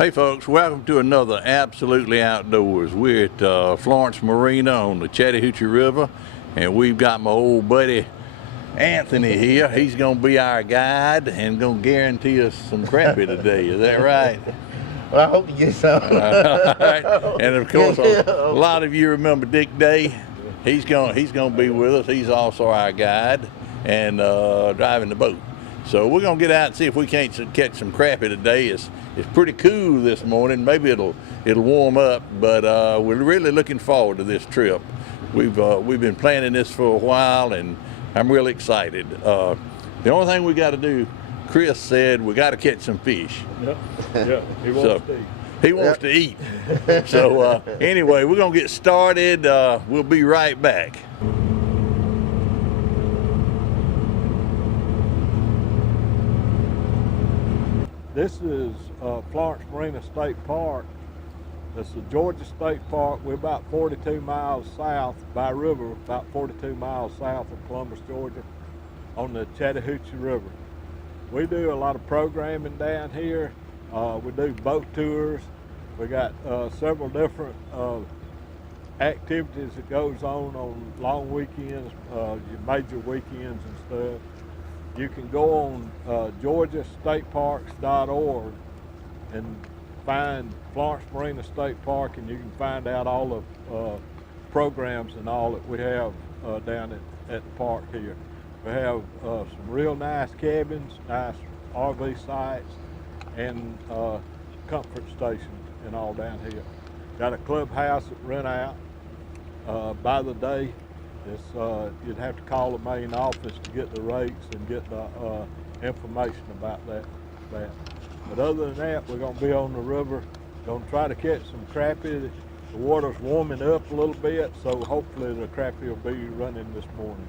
Hey folks, welcome to another Absolutely Outdoors. We're at Florence Marina on the Chattahoochee River, and we've got my old buddy Anthony here. He's going to be our guide and going to guarantee us some crappie today. Is that right? Well, I hope you get some. All right. And of course, a lot of you remember Dick Day. He's going to be with us. He's also our guide and driving the boat. So we're going to get out and see if we can't catch some crappie today. It's pretty cool this morning. Maybe it'll warm up, but we're really looking forward to this trip. We've been planning this for a while, and I'm really excited. The only thing we got to do, Chris said, we got to catch some fish. Yep. He wants to eat. He wants to eat. So anyway, we're going to get started. We'll be right back. This is Florence Marina State Park. It's the Georgia State Park. We're about 42 miles south by river, about 42 miles south of Columbus, Georgia, on the Chattahoochee River. We do a lot of programming down here. We do boat tours. We got several different activities that goes on long weekends, your major weekends and stuff. You can go on georgiastateparks.org and find Florence Marina State Park, and you can find out all the programs and all that we have down at the park here. We have some real nice cabins, nice RV sites, and comfort stations and all down here. Got a clubhouse that rent out by the day. You'd have to call the main office to get the rates and get the information about that. But other than that, we're going to be on the river, going to try to catch some crappie. The water's warming up a little bit, so hopefully the crappie will be running this morning.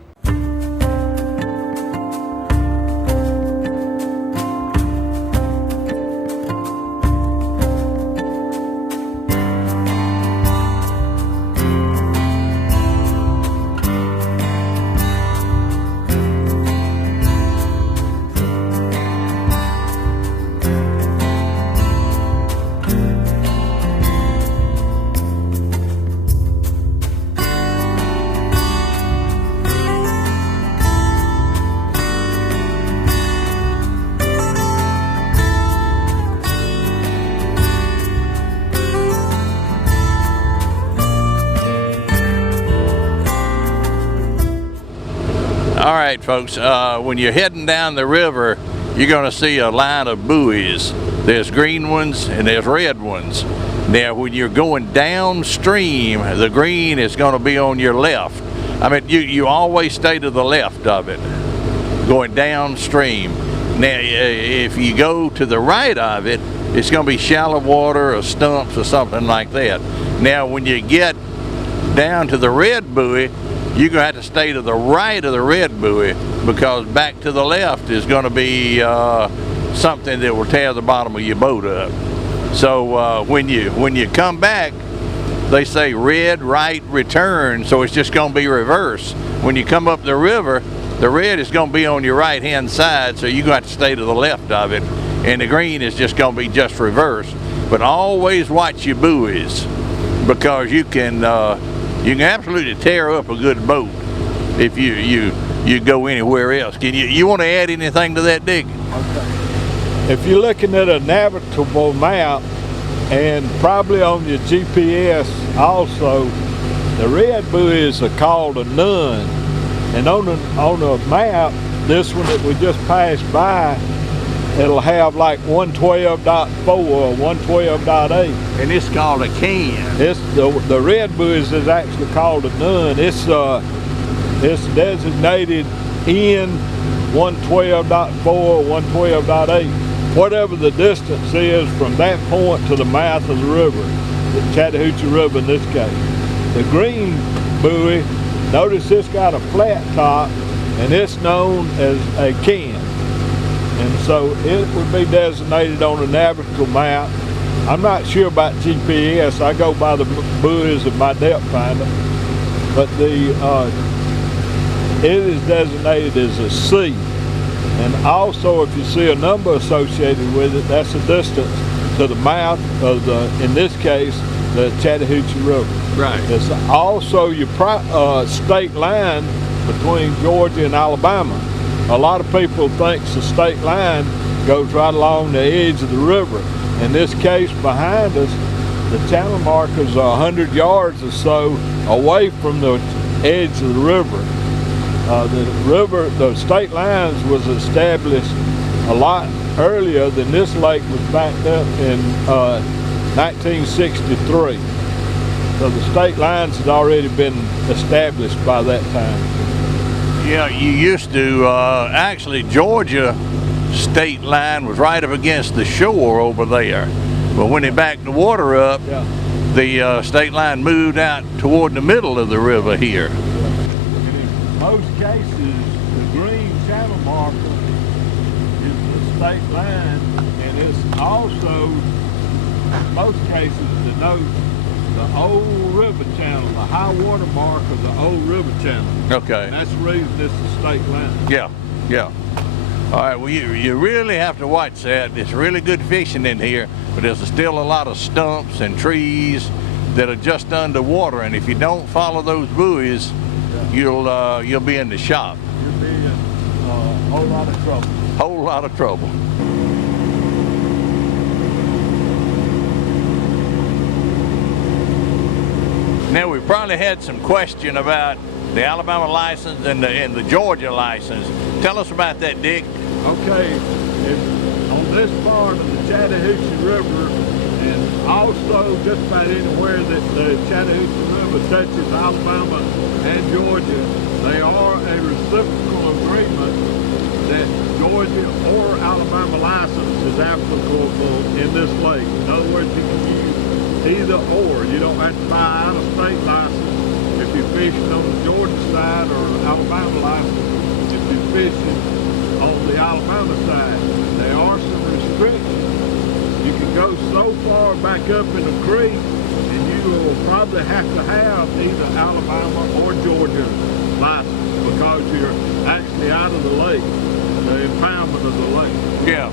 All right, folks, when you're heading down the river, you're going to see a line of buoys. There's green ones and there's red ones. Now, when you're going downstream, the green is going to be on your left. I mean, you always stay to the left of it, going downstream. Now, if you go to the right of it, it's going to be shallow water or stumps or something like that. Now, when you get down to the red buoy, you're going to have to stay to the right of the red buoy, because back to the left is going to be something that will tear the bottom of your boat up. So when you come back, they say red, right, return, so it's just going to be reverse. When you come up the river, the red is going to be on your right hand side, so you're going to have to stay to the left of it, and the green is just going to be just reverse. But always watch your buoys, because you can absolutely tear up a good boat if you go anywhere else. You want to add anything to that, Dick? Okay. If you're looking at a navigable map, and probably on your GPS also, the red buoys are called a nun. And on the map, this one that we just passed by, it'll have like 112.4 or 112.8. And it's called a can. The red buoys is actually called a nun. It's designated in 112.4, 112.8. Whatever the distance is from that point to the mouth of the river, the Chattahoochee River in this case. The green buoy, notice it's got a flat top, and it's known as a can. And so it would be designated on a navigable map. I'm not sure about GPS. I go by the buoys of my depth finder. But it is designated as a C. And also, if you see a number associated with it, that's a distance to the mouth of in this case, the Chattahoochee River. Right. It's also your state line between Georgia and Alabama. A lot of people think the state line goes right along the edge of the river. In this case, behind us, the channel markers are 100 yards or so away from the edge of the river. The state lines was established a lot earlier than this lake was backed up in 1963. So the state lines had already been established by that time. Yeah, you used to, actually Georgia state line was right up against the shore over there. But when they backed the water up, Yeah. the state line moved out toward the middle of the river here. In most cases, the green channel marker is the state line, and it's also, in most cases, denotes the old river channel, the high water mark of the old river channel. Okay. And that's the reason it's the state line. Yeah, yeah. All right, well, you really have to watch that. It's really good fishing in here, but there's still a lot of stumps and trees that are just underwater, and if you don't follow those buoys, you'll be in the shop. You'll be in a whole lot of trouble. Whole lot of trouble. Now, we probably had some question about the Alabama license and the Georgia license. Tell us about that, Dick. Okay, on this part of the Chattahoochee River, and also just about anywhere that the Chattahoochee River touches Alabama and Georgia, they are a reciprocal agreement that Georgia or Alabama license is applicable in this lake. In other words, you can use either or. You don't have to buy out a state license if you're fishing on the Georgia side, or an Alabama license if you're fishing on the Alabama side. There are some restrictions. You can go so far back up in the creek, and you will probably have to have either Alabama or Georgia license, because you're actually out of the lake, the impoundment of the lake. Yeah.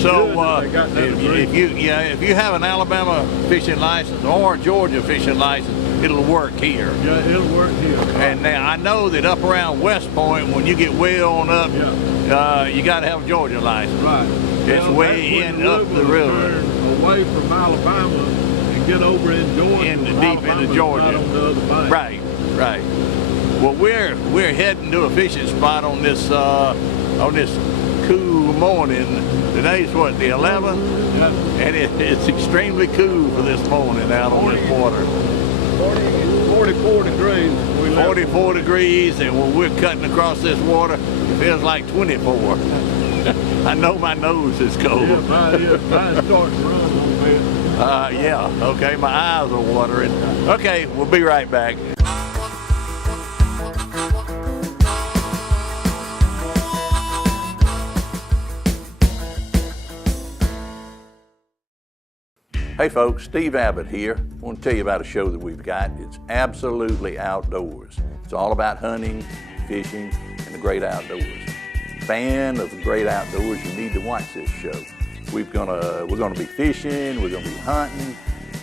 So, if you have an Alabama fishing license or a Georgia fishing license, it'll work here. Yeah, it'll work here. And now I know that up around West Point, when you get way on up, you got to have a Georgia license. Right. It's way in up the river. Turn away from Alabama and get over in Georgia. Deep into Georgia. Right on the other bank. Right, right. Well, we're heading to a fishing spot on this cool morning. Today's what, the 11th? Yep. And it's extremely cool for this morning out on this water. 44 degrees. 44 degrees, and when we're cutting across this water, it feels like 24. I know my nose is cold. Yeah, mine starts to run a little bit. Yeah, okay, my eyes are watering. Okay, we'll be right back. Hey folks, Steve Abbott here. I want to tell you about a show that we've got. It's absolutely outdoors. It's all about hunting, fishing, and the great outdoors. Fan of the great outdoors, you need to watch this show. We're gonna be fishing, we're gonna be hunting,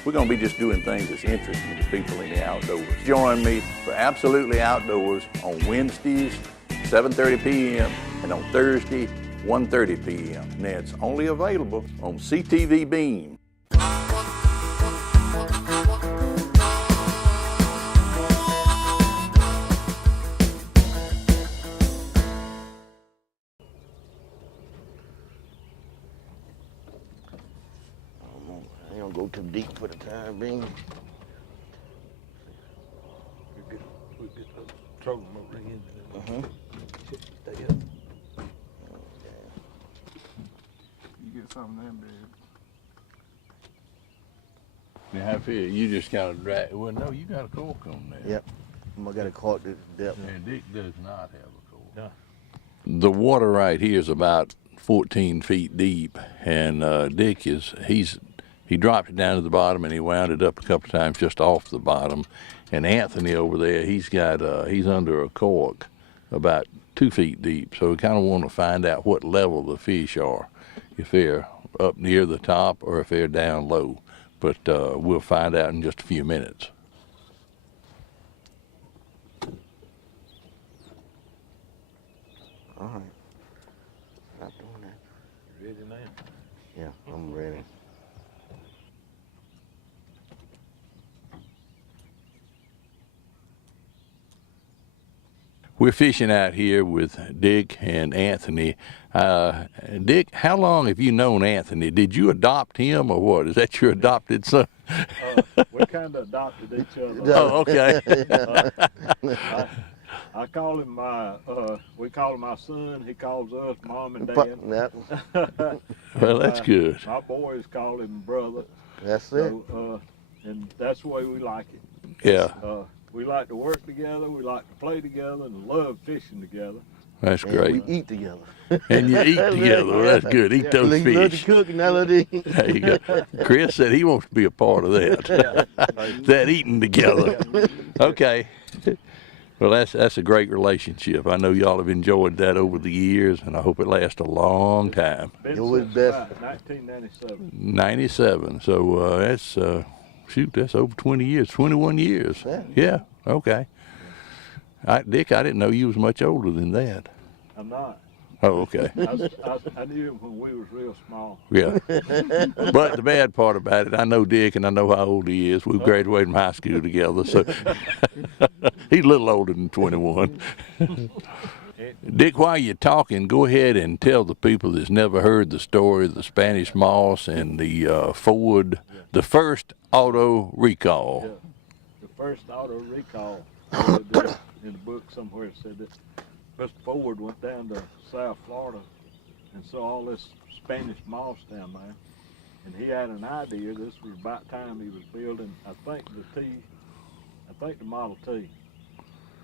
we're gonna be just doing things that's interesting to people in the outdoors. Join me for Absolutely Outdoors on Wednesdays, 7:30 p.m. and on Thursday, 1:30 p.m. Now it's only available on CTV Beam. I ain't gonna go too deep for the time being. We get the trolling motor in. Stay up. You get something that big. You just kind of drag. Well, no, you got a cork on there. Yep. I got a cork this depth. And Dick does not have a cork. Yeah. The water right here is about 14 feet deep, and Dick he dropped it down to the bottom and he wound it up a couple of times just off the bottom. And Anthony over there, he's under a cork about 2 feet deep. So we kind of want to find out what level the fish are. if they're up near the top or if they're down low. But we'll find out in just a few minutes. All right. Stop doing that. You ready now? Yeah, I'm ready. We're fishing out here with Dick and Anthony. Dick, how long have you known Anthony? Did you adopt him or what? Is that your adopted son? We kind of adopted each other. Oh, okay. I call him we call him my son. He calls us mom and But, dad. Well, that's good. My boys call him brother. that's it. So, and that's the way we like it. Yeah, We like to work together. We like to play together and love fishing together. that's And great. we eat together. And you eat together. Well, that's good. Eat those He love to fish. cook and I love to eat. There you go. Chris said he wants to be a part of that. That eating together. Okay. Well, that's a great relationship. I know y'all have enjoyed that over the years, and I hope it lasts a long time. Been It was since best. about 1997. 97. So that's shoot, that's over 20 years, 21 years. Yeah. Okay. Dick, I didn't know you was much older than that. I'm not. Oh, okay. I knew him when we was real small. Yeah. But the bad part about it, I know Dick and I know how old he is. We graduated from high school together, so he's a little older than 21. Dick, while you're talking, go ahead and tell the people that's never heard the story of the Spanish moss and the Ford, the first auto recall. Yeah. The first auto recall in the book somewhere it said that Mr. Ford went down to South Florida and saw all this Spanish moss down there. And he had an idea. This was about time he was building, I think the Model T.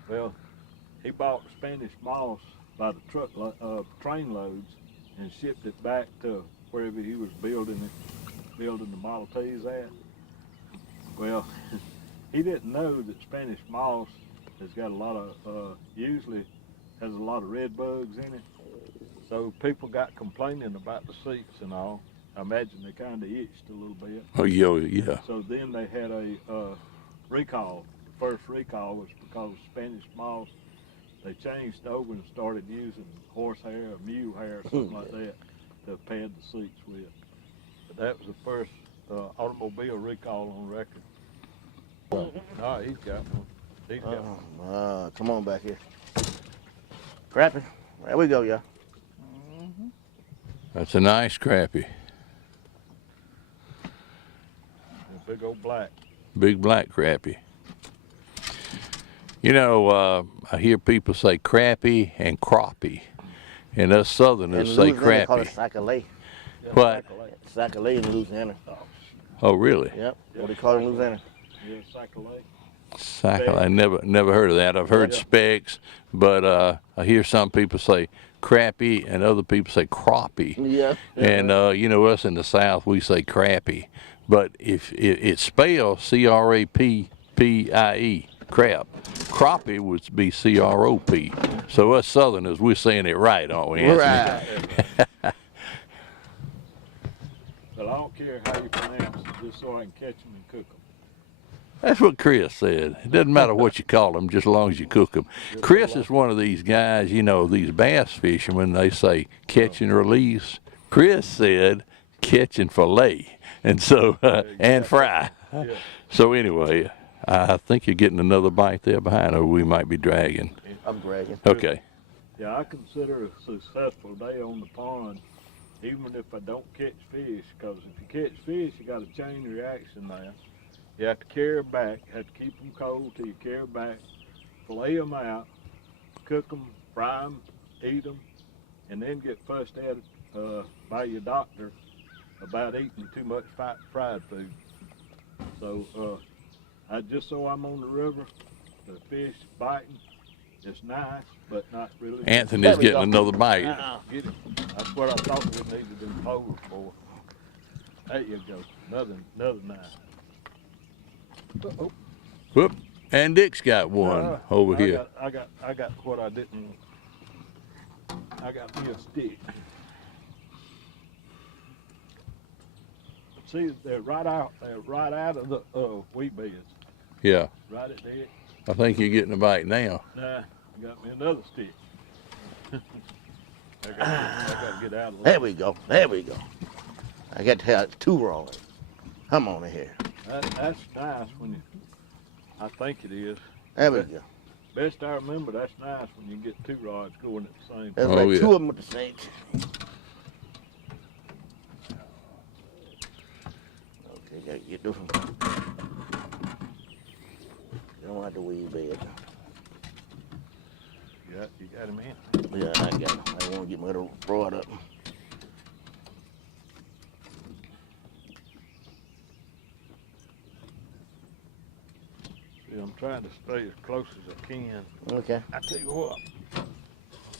Well, he bought Spanish moss by the train loads and shipped it back to wherever he was building the Model Ts at. Well, he didn't know that Spanish moss has got a lot of, usually has a lot of red bugs in it. So people got complaining about the seats and all. I imagine they kind of itched a little bit. Oh, yeah. So then they had a recall. The first recall was because of Spanish moss. They changed over and started using horsehair or mule hair or something like that to pad the seats with. But that was the first automobile recall on record. Oh, he's got one. He's got one. Come on back here. Crappie. There we go, y'all. That's a nice crappie. Big old black. Big black crappie. You know, I hear people say crappie and crappie, and us Southerners say Louisiana call it crappie. sac-a-lait. What? Sac-a-lait in Louisiana. Oh, really? Yep. What do you call it in Louisiana? Yeah, sac-a-lait. I never heard of that. I've heard specks, but I hear some people say crappie and other people say crappie. Yeah. And you know, us in the South we say crappie, but if it's spelled C-R-A-P-P-I-E, crap. Crappie would be C-R-O-P. So us Southerners, we're saying it right, aren't we, Anthony? Right. But I don't care how you pronounce it, just so I can catch them and cook them. That's what Chris said. It doesn't matter what you call them, just as long as you cook them. Chris is one of these guys, you know, these bass fishermen, they say catch and release. Chris said catch and fillet, and so, and fry. Yeah. So anyway, I think you're getting another bite there behind, or we might be dragging. I'm dragging. Okay. Yeah, I consider a successful day on the pond, even if I don't catch fish, because if you catch fish, you got a chain reaction there. You have to carry them back, have to keep them cold till you carry them back, fillet them out, cook them, fry them, eat them, and then get fussed at by your doctor about eating too much fried food. So just so I'm on the river, the fish biting, it's nice, but not really. Anthony's getting another bite. Get it. That's what I thought we needed them poles for. There you go. Another knife. Whoop. And Dick's got one over here. I got what I didn't. I got me a stick. See, they're right out of the wheat beds, Yeah, right at the edge. I think you're getting a bite now. Nah, you got me another stick. I gotta get out of the There we go. There we go. I got to have 2 rods. Come on in here. That's nice when you, I think it is. There we go. Best I remember, that's nice when you get 2 rods going at the same There's time. Oh, like yeah. 2 of them at the same time. Okay, gotta get this one. You don't have to weed bed. You got him in. Yeah, I got him. I want to get my other rod up. See, I'm trying to stay as close as I can. Okay. I tell you what,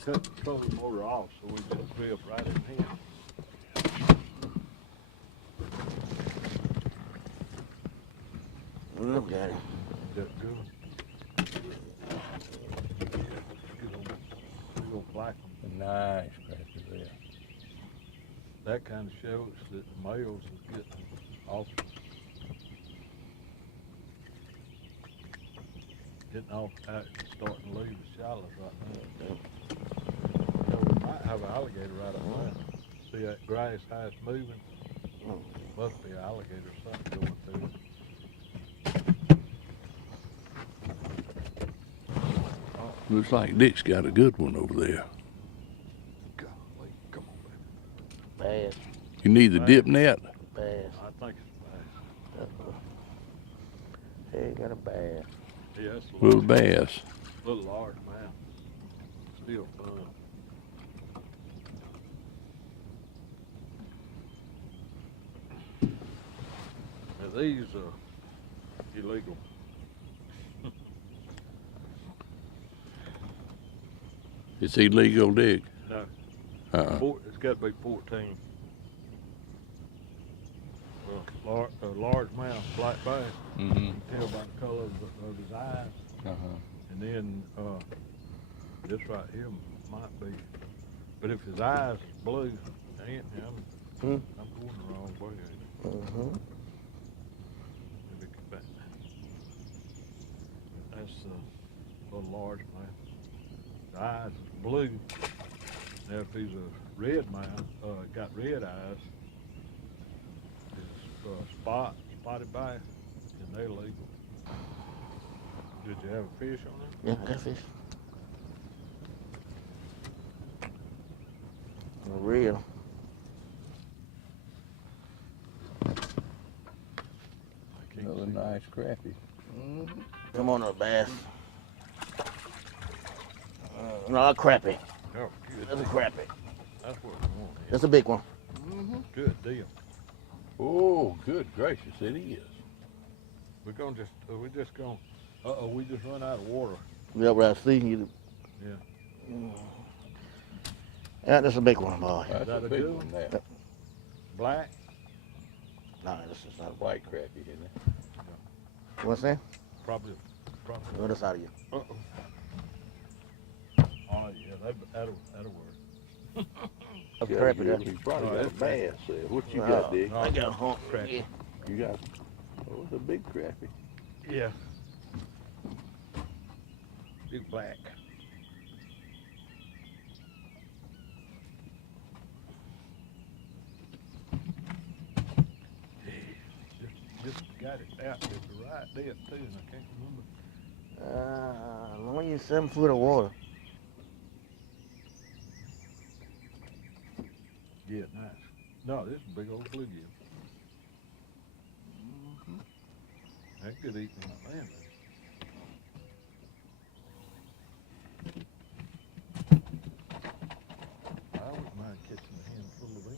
cut the trolling motor off so we just grip right in here. Look at it. That's good. We're gonna black them. Nice Crappie there. That kind of shows that the males is getting off. Getting off out, starting to leave the shallows right now. You know, we might have an alligator right up there. See that grass how it's moving? Must be an alligator or something going through it. Looks like Dick's got a good one over there. Golly, come on, baby. Bass. You need the dip net? Bass. I think it's bass. Hey, got a bass. Yeah, it's a Little large, bass. little large man. Still fun. Now these are illegal. It's illegal dig. No, it's got to be 14. Well, large mouth, black bass. Mm-hmm. You can tell by the color of his eyes. Uh-huh. And then this right here might be, but if his eyes is blue, I'm going the wrong way. Mm-hmm. Maybe come back. That's a little large man. His eyes is blue. Now if he's a red man, got red eyes, it's spotted bass, and they're legal. Did you have a fish on there? Yeah, I got fish. Real. Another nice crappie. Come on up, bass. No, a crappie. Oh, good. That's a crappie. That's what we want. Here. That's a big one. Good deal. Oh, good gracious, it is. We're just gonna. We just run out of water. Yeah, right. See you. Yeah. Yeah, that's a big one, boy. That's that a a big good one there. Black. No, this is not a White crappie, isn't it? What's that? Probably. What else out of you? Oh yeah, that'll work. A Yeah, crappie you there. probably got a bass there. What you No, got, Dick? no. I got a hump. Crappie. You got, oh, it's a big crappie. Yeah. Big black. Just got it out at the right depth too, and I can't remember. Only 7 foot of water. Yeah, nice. No, this is a big old bluegill. That could eat me on land. I wouldn't mind catching a handful of them.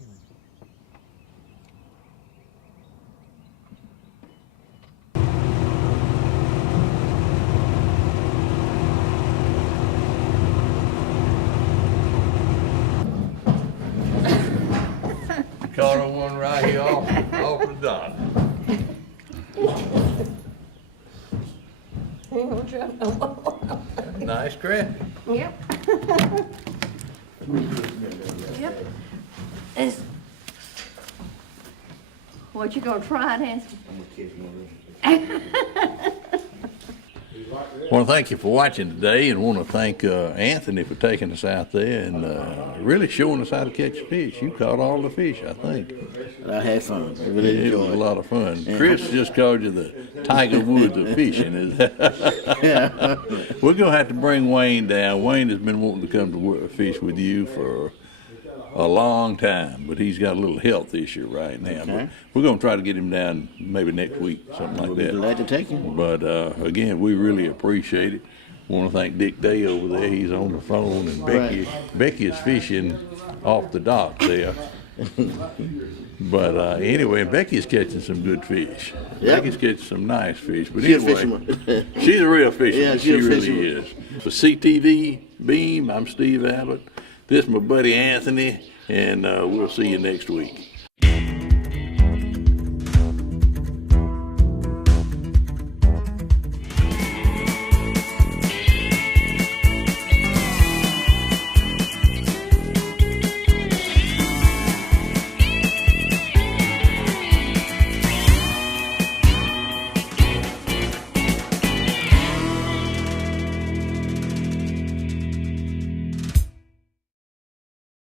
Caught on one right here off the dot. Nice crappie. Yep. Yep. It's, What, you gonna try it, Anthony? I'm gonna catch one of them. I want to thank you for watching today, and want to thank Anthony for taking us out there and really showing us how to catch fish. You caught all the fish, I think. I had fun. I really It was enjoyed a it. lot of fun. Chris just called you the Tiger Woods of fishing. Yeah. We're going to have to bring Wayne down. Wayne has been wanting to come to fish with you for a long time, but he's got a little health issue right now. Okay. But we're going to try to get him down maybe next week, something like We'll be that. glad to take him. But again, we really appreciate it. Want to thank Dick Day over there. He's on the phone, and Becky is fishing off the dock there. But anyway, Becky's catching some good fish. Yep. Becky's catching some nice fish. But She's a anyway, fisherman. she's a real fisherman. Yeah, she she's a really fisherman. is. For CTV Beam, I'm Steve Abbott. This is my buddy Anthony, and we'll see you next week.